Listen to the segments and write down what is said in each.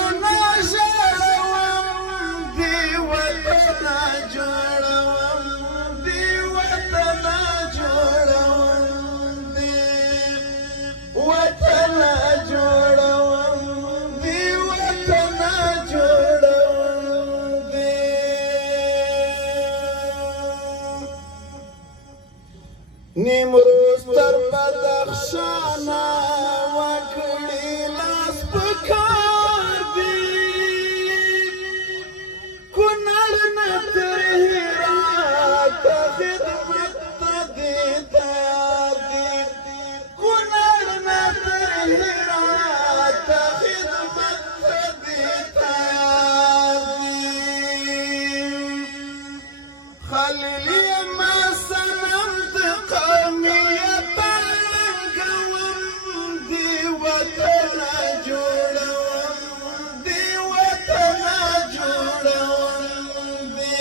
دښمنا ژړوم دی وطنه جوړوم دی وطنه جوړوم دی وطنه جوړوم دی وطنه جوړوم دی نیمروز تر بدخشانه وکړي لاس په کار دی کونړ نه تر هراته خدمت ته دی تیار دی کونړ نه تر هراته خدمت ته دی تیار دی خلیل ما صنم د قومیت لنګوم دی وطنه جوړوم دی وطنه جوړوم دی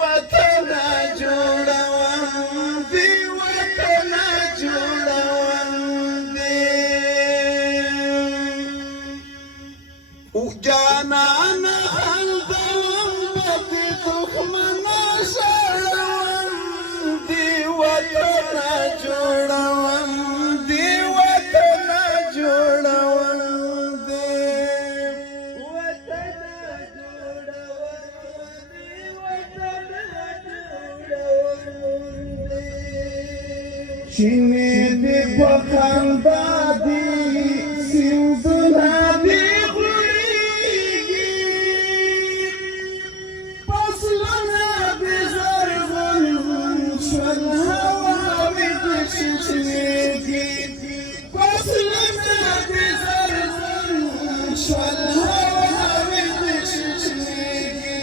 وطنه جوړوم دی وطنه جوړوم دی او جانان الدوم بدي دښمنا ژړوم دی وطنه جوړوم دی وطنه جوړوم دی وطنه جوړوم دی وطنه جوړوم دی چینې دې په خندا دي سیندونه دې غوړېږي فصلونه دې زرغون شول هواوې دې شنېږي فصلونه دې زرغون شول هواوې دې شنېږي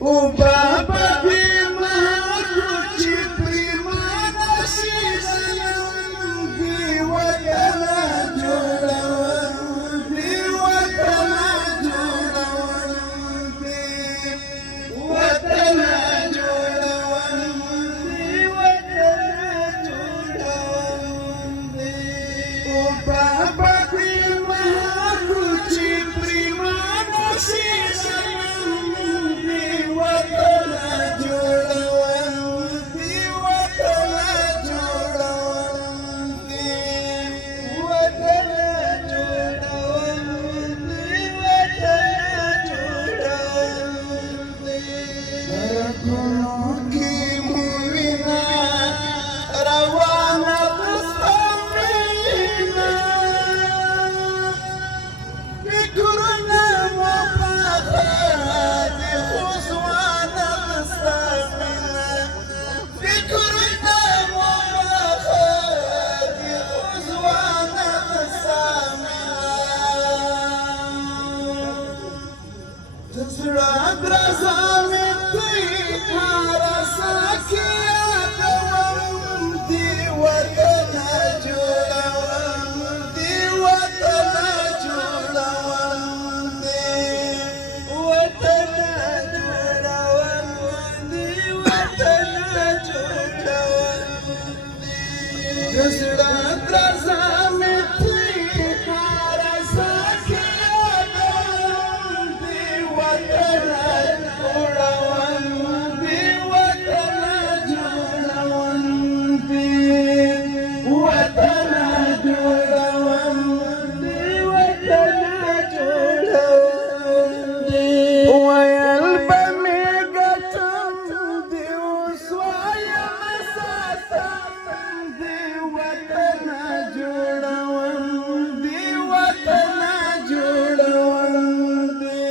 اوبه به دې مهرو چې پرېمانه شي ظلم دې وطنه جوړوم دې وطنه جوړوم دې وطنه جوړوم دې وطنه جوړوم دې اوبه به دې مهرو چې پرېمانه شي ظلم دې وطنه جوړوم دې وطنه جوړوم دې وطنه جوړوم دې وطنه جوړوم دې رګونو کې مو وینه روانه د ستا مینه فکرونه مو پاخه دي خو ځوانه د ستا مینه فکرونه مو پاخه دي خو ځوانه د ستا مینه د زړه درزا مې دوی هره ساه کې یادوم دی وطنه جوړوم دی وطنه جوړوم دی وطنه جوړوم دی وطنه جوړوم دی د زړه درزا مې دوی هره ساه کې یادوم دی وطنه جوړوم دی وطنه جوړوم دی وطنه جوړوم دی وطنه جوړوم دی ویل به مې ګټم دی اوس وایم ساتم دی وطنه جوړوم دی وطنه جوړوم دی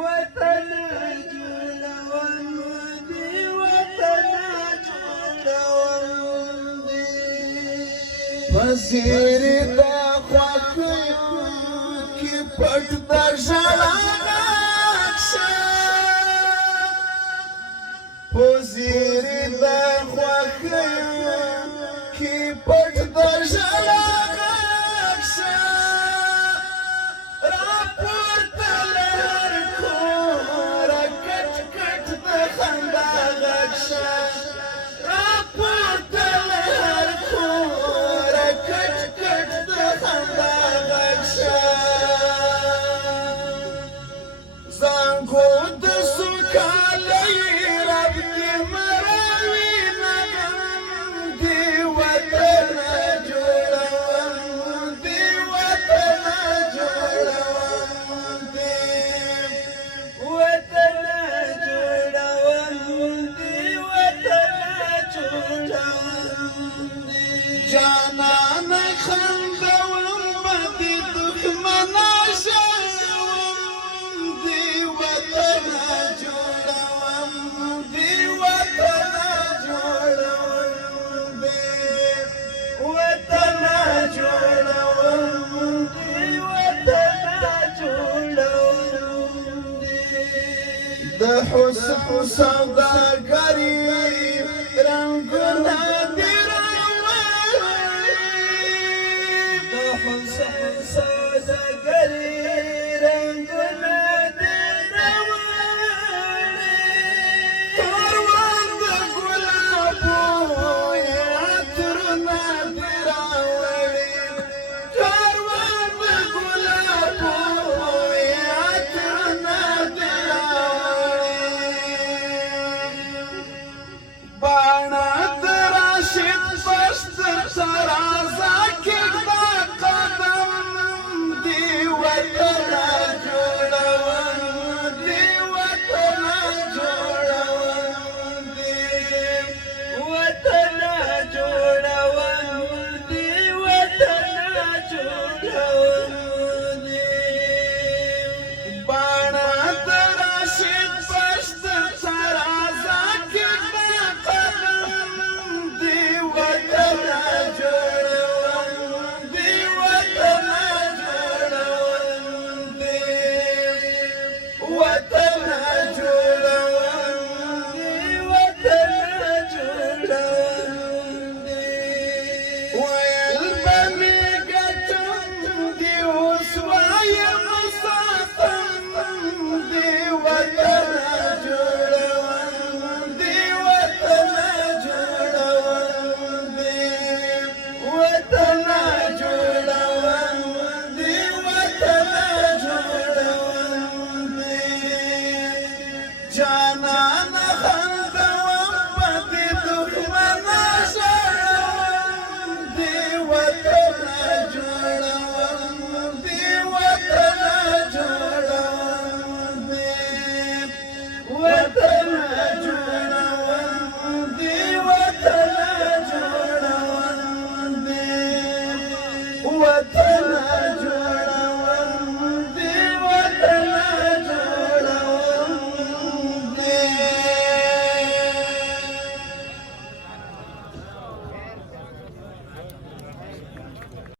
وطنه جوړوم دی وطنه جوړوم دی وزیر د خوښیو کې پټ د ژړا نقشه وزیر د خوښیو کې پټ د ژړا نقشه راپورته له هر کوره کټ کټ د خندا غږ شه راپورته له هر کوره کټ جانان خندوم بدي دښمنا شوم دی وطن جوړوم دی وطن جوړوم دی وطن جوړوم دی وطن جوړوم دی د حسن سوداګري رنگونه دي سوداګري رنگونه